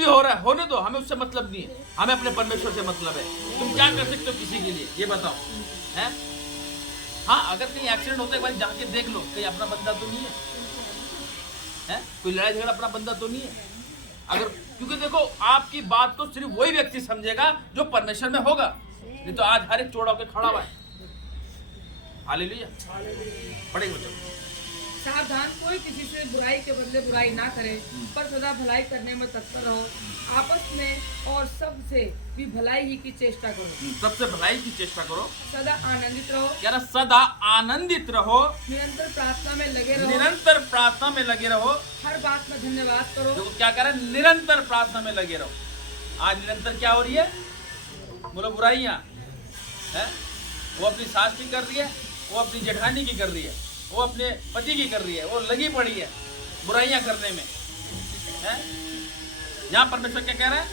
भी हो रहा है होने दो, हमें उससे मतलब नहीं है, हमें अपने परमेश्वर से मतलब है। तुम क्या कर सकते हो किसी के लिए ये बताओ, हैं? हाँ, अगर कहीं एक्सीडेंट होता है एक बार जाके देख लो, कहीं अपना बंदा तो नहीं है, हैं? कोई लड़ाई झगड़ा अपना बंदा तो नहीं है। अगर, क्योंकि देखो आपकी बात को सिर्फ वही व्यक्ति समझेगा जो परमेश्वर में होगा, नहीं तो आज हर एक चौड़ा होकर खड़ा हुआ है। हालेलुया। पढ़ेंगे बच्चों। सावधान, कोई किसी से बुराई के बदले बुराई ना करे, पर सदा भलाई करने में तत्पर रहो। आपस में और सबसे भी भलाई ही की चेष्टा करो। सबसे भलाई की चेष्टा करो। सदा आनंदित रहो। कह रहा सदा आनंदित रहो। निरंतर प्रार्थना में लगे रहो। निरंतर प्रार्थना में लगे रहो। हर बात में धन्यवाद करो। देखो क्या कह रहा है, निरंतर प्रार्थना में लगे रहो। आज निरंतर क्या हो रही है, बोलो बुराइयां है। वो अपनी सास की कर रही है, वो अपनी जेठानी की कर रही है, वो अपने पति की कर रही है, वो लगी पड़ी है बुराइयां करने में, है? यहाँ परमेश्वर क्या कह रहा है,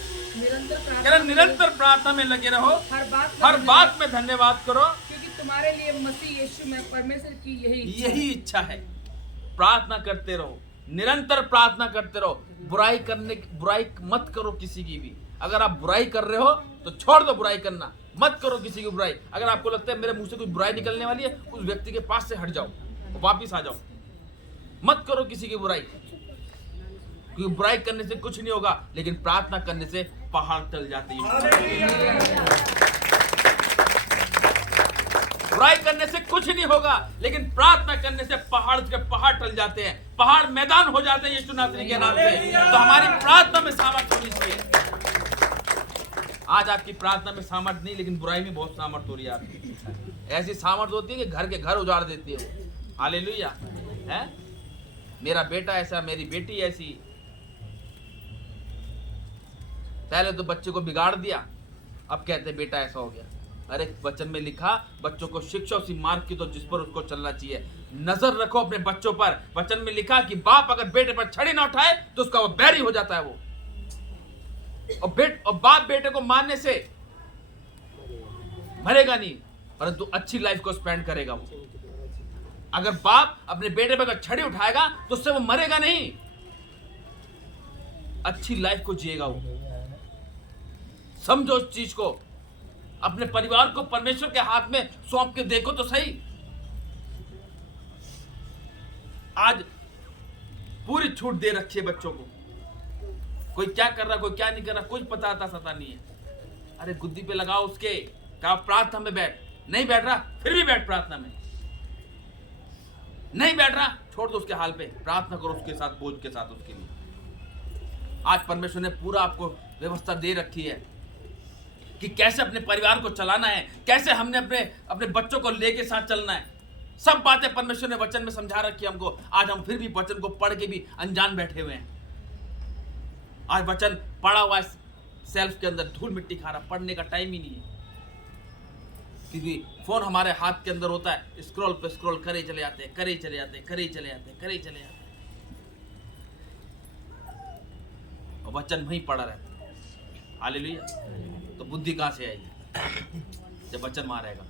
निरंतर प्रार्थना में लगे रहो। हर बात में धन्यवाद करो, क्योंकि तुम्हारे लिए मसीह यीशु में परमेश्वर की यही इच्छा है। प्रार्थना करते रहो, निरंतर प्रार्थना करते रहो। बुराई मत करो किसी की भी। अगर आप बुराई कर रहे हो तो छोड़ दो बुराई करना, मत करो किसी की बुराई। अगर आपको लगता है मेरे मुंह से कोई बुराई निकलने वाली है, उस व्यक्ति के पास से हट जाओ, वापिस आ जाओ। मत करो किसी की बुराई, क्योंकि बुराई करने से कुछ नहीं होगा, लेकिन प्रार्थना करने से पहाड़ टल जाते हैं। बुराई करने से कुछ नहीं होगा, लेकिन प्रार्थना करने से पहाड़ टल जाते हैं, पहाड़ मैदान हो जाते हैं यीशु नासरी के नाम से। तो हमारी प्रार्थना में सामर्थ होनी चाहिए। आज आपकी प्रार्थना में सामर्थ नहीं, लेकिन बुराई में बहुत सामर्थ हो रही है आपकी। ऐसी सामर्थ होती है कि घर के घर उजाड़ देती है वो। हालेलुया, है? मेरा बेटा ऐसा, मेरी बेटी ऐसी। पहले तो बच्चे को बिगाड़ दिया, अब कहते बेटा ऐसा हो गया। अरे वचन में लिखा, बच्चों को शिक्षा उसी मार्ग की तो जिस पर उसको चलना चाहिए। नजर रखो अपने बच्चों पर। वचन में लिखा कि बाप अगर बेटे पर छड़ी ना उठाए तो उसका वो बैरी हो जाता है वो। और बाप बेटे को मारने से मरेगा नहीं, परंतु अच्छी लाइफ को स्पेंड करेगा वो। अगर बाप अपने बेटे पर अगर छड़ी उठाएगा तो उससे वो मरेगा नहीं, अच्छी लाइफ को जिएगा वो। समझो उस चीज को। अपने परिवार को परमेश्वर के हाथ में सौंप के देखो तो सही। आज पूरी छूट दे रखी है बच्चों को। कोई क्या कर रहा, कोई क्या नहीं कर रहा, कुछ पता सता नहीं है। अरे गुद्दी पे लगाओ उसके, कहा प्रार्थना में बैठ। नहीं बैठ रहा, फिर भी बैठ प्रार्थना में। नहीं बैठ रहा, छोड़ दो उसके हाल पे, प्रार्थना करो उसके साथ, बोझ के साथ उसके लिए। आज परमेश्वर ने पूरा आपको व्यवस्था दे रखी है कि कैसे अपने परिवार को चलाना है, कैसे हमने अपने बच्चों को लेके साथ चलना है। सब बातें परमेश्वर ने वचन में समझा रखी है हमको। आज हम फिर भी वचन को पढ़ के भी अनजान बैठे हुए हैं। आज वचन पढ़ा हुआ है सेल्फ के अंदर, धूल मिट्टी खा रहा, पढ़ने का टाइम ही नहीं है। क्योंकि फोन हमारे हाथ के अंदर होता है, स्क्रॉल पे स्क्रॉल करे चले जाते हैं, करे चले जाते हैं, करे चले जाते हैं, करे चले जाते हैं। और वचन वहीं पड़ा रहता है। हालेलुया। तो बुद्धि कहां से आएगी जब वचन वहां रहेगा।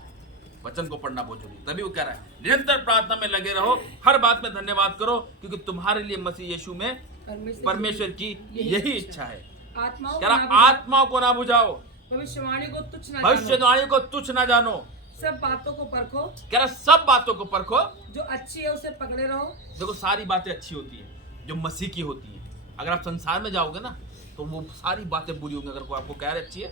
वचन को पढ़ना बहुत जरूरी। तभी वो कह रहा है निरंतर प्रार्थना में लगे रहो, हर बात में धन्यवाद करो, क्योंकि तुम्हारे लिए मसीह यीशु में परमेश्वर की यही इच्छा है। आत्माओं को ना बुझाओ, भविष्यवाणी को तुच्छ ना जानो, सब बातों को परखो। कह रहा सब बातों को परखो, जो अच्छी है उसे पकड़े रहो। देखो सारी बातें अच्छी होती है जो मसीह की होती है। अगर आप संसार में जाओगे ना तो वो सारी बातें बुरी होंगी। अगर कोई आपको कह रहे अच्छी है,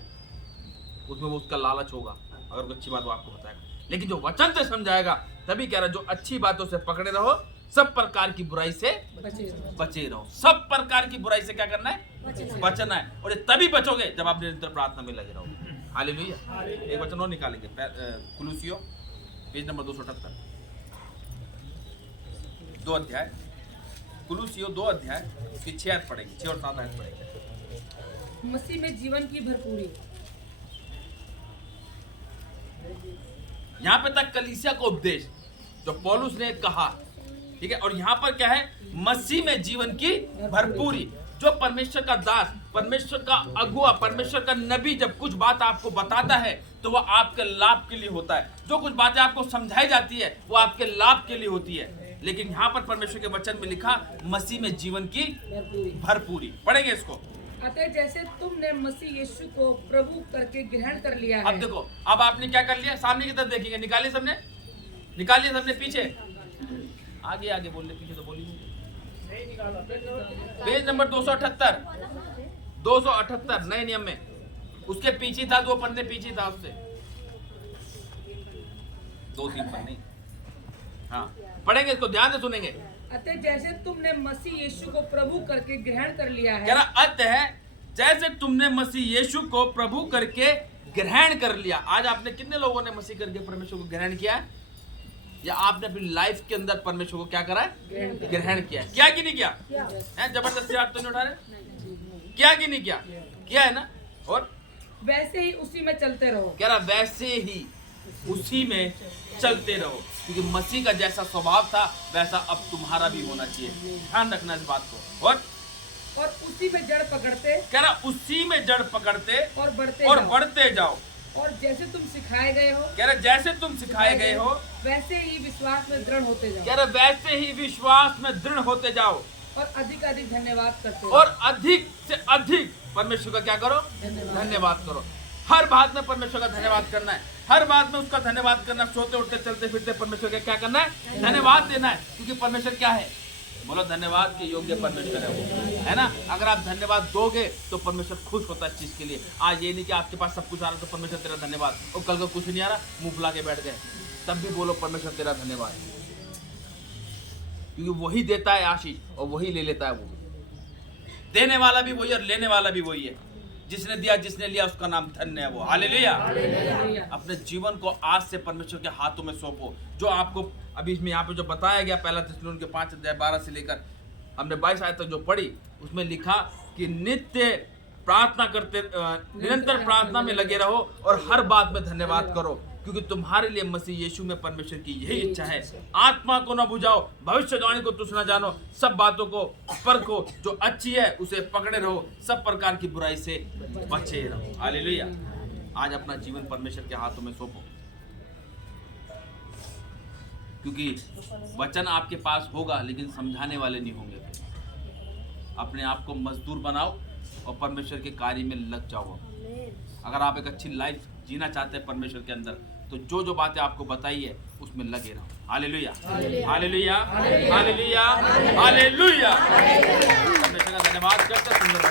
उसमें वो उसका लालच होगा। अगर कोई अच्छी बात वो आपको बताएगा, लेकिन जो वचन से समझाएगा, तभी कह रहा जो अच्छी बातों से पकड़े रहो, सब प्रकार की बुराई से बचे रहो। सब प्रकार की बुराई से क्या करना है, बचना है। और तभी बचोगे जब आप निरंतर प्रार्थना में लगे रहोगे। हालेलुया। एक वचन और निकालेंगे, कुलुसियों पेज नंबर 278, 2 अध्याय, कुलुसियों 2 अध्याय की 6 आयत पढ़ेंगे, 6 और 7 आयत पढ़ेंगे। मसीह में जीवन की भरपूरी। यहाँ पे तक कलीसिया का उपदेश जो पौलुस ने कहा, ठीक है। और यहाँ पर क्या है, मसीह में जीवन की भरपूरी। जो परमेश्वर का दास, परमेश्वर का अगुआ, परमेश्वर का नबी जब कुछ बात आपको बताता है तो वह आपके लाभ के लिए होता है। जो कुछ बातें आपको समझाई जाती है वो आपके लाभ के लिए होती है। लेकिन यहाँ पर परमेश्वर के वचन में लिखा मसीह में जीवन की भरपूरी। पढ़ेंगे इसको। अतः जैसे तुमने मसीह यीशु को प्रभु करके ग्रहण कर लिया अब है। देखो, अब आपने क्या कर लिया, सामने की तरफ देखेंगे, निकालिए सबने, निकालिए सबने पीछे, आगे आगे बोल रहे, पीछे तो बोली नहीं। पेज नंबर 278, 278 नए नियम में, उसके पीछे था, 2 पन्ने पीछे था उससे, 2-3 पन्ने। हाँ, पढ़ेंगे इसको, ध्यान से सुनेंगे। अतः जैसे तुमने मसीह यीशु को प्रभु करके ग्रहण कर लिया कह है। रहा अतः जैसे तुमने मसीह यीशु को प्रभु करके ग्रहण कर लिया। आज आपने कितने लोगों ने मसीह करके परमेश्वर को ग्रहण किया है, या आपने अपनी लाइफ के अंदर परमेश्वर को क्या करा है, ग्रहण किया है? किया कि नहीं किया है? जबरदस्ती हाथ तो नहीं उठा रहे, किया कि नहीं किया? किया है ना। और वैसे ही उसी में चलते रहो। कह रहा वैसे ही उसी में चलते रहो, क्योंकि मसीह का जैसा स्वभाव था वैसा अब तुम्हारा भी होना चाहिए। ध्यान रखना इस बात को। और उसी में जड़ पकड़ते, कह रहा उसी में जड़ पकड़ते और बढ़ते और जाओ। बढ़ते जाओ। और जैसे तुम सिखाए गए हो, कह रहा जैसे तुम सिखाए गए हो, वैसे ही विश्वास में दृढ़ होते जाओ। कह रहा वैसे ही विश्वास में दृढ़ होते जाओ, और अधिक अधिक धन्यवाद करते रहो। और अधिक से अधिक परमेश्वर का क्या करो, धन्यवाद करो। हर बात में परमेश्वर का धन्यवाद करना है, हर बात में उसका धन्यवाद करना। सोते उठते चलते फिरते परमेश्वर का क्या करना है, धन्यवाद देना है, क्योंकि परमेश्वर क्या है, बोलो धन्यवाद के योग्य परमेश्वर है वो, है ना। अगर आप धन्यवाद दोगे तो परमेश्वर खुश होता है इस चीज के लिए। आज ये नहीं कि आपके पास सब कुछ आ रहा तो परमेश्वर तेरा धन्यवाद, और कल को कुछ नहीं आ रहा मुंह फुला के बैठ गए, तब भी बोलो परमेश्वर तेरा धन्यवाद, क्योंकि वही देता है आशीष और वही ले लेता है। वो देने वाला भी वही और लेने वाला भी वही है। जिसने दिया जिसने लिया उसका नाम धन्य है वो। हालेलुया। अपने जीवन को आज से परमेश्वर के हाथों में सौंपो। जो आपको अभी इसमें यहाँ पे जो बताया गया, पहला थिस्सलुनीके 5:12 से लेकर हमने 22 आयत तक जो पढ़ी, उसमें लिखा कि नित्य प्रार्थना करते, निरंतर प्रार्थना में लगे रहो और हर बात में धन्यवाद करो, क्योंकि तुम्हारे लिए मसीह यीशु में परमेश्वर की यही इच्छा है। आत्मा को न बुझाओ, भविष्यवाणी को तुच्छ न जानो, सब बातों को परखो, जो अच्छी है उसे पकड़े रहो, सब प्रकार की बुराई से बचे रहो। हालेलुया। आज अपना जीवन परमेश्वर के हाथों में सौंपो, क्योंकि वचन आपके पास होगा लेकिन समझाने वाले नहीं होंगे। अपने आप को मजदूर बनाओ और परमेश्वर के कार्य में लग जाओ। अगर आप एक अच्छी लाइफ जीना चाहते हैं परमेश्वर के अंदर, तो जो जो बातें आपको बताई है उसमें लगे रहो। Hallelujah, hallelujah, hallelujah, hallelujah. परमेश्वर का धन्यवाद करते हैं। सुंदर